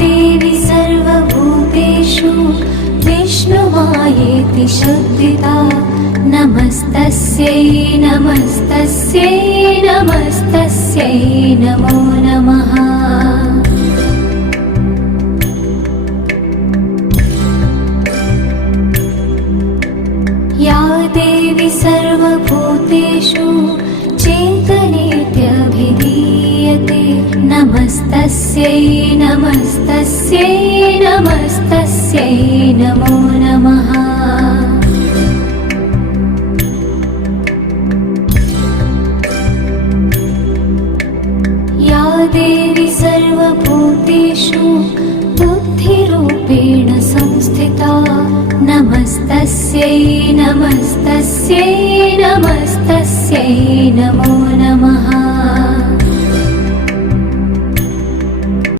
देवी सर्वभूतेषु विष्णुमायेति शुद्धिता नमस्तस्यै नमस्तस्यै नमस्तस्यै नमो नमः। या देवी सर्वभूतेषु चेतनेत्यभिधीयते नमस्तस्यै नमस्तस्यै नमस्तस्यै नमो नमः। या देवी सर्वभूतेषु बुद्धिरूपेण संस्थिता नमस्तस्यै नमस्तस्यै नमस्तस्यै नमो नमः।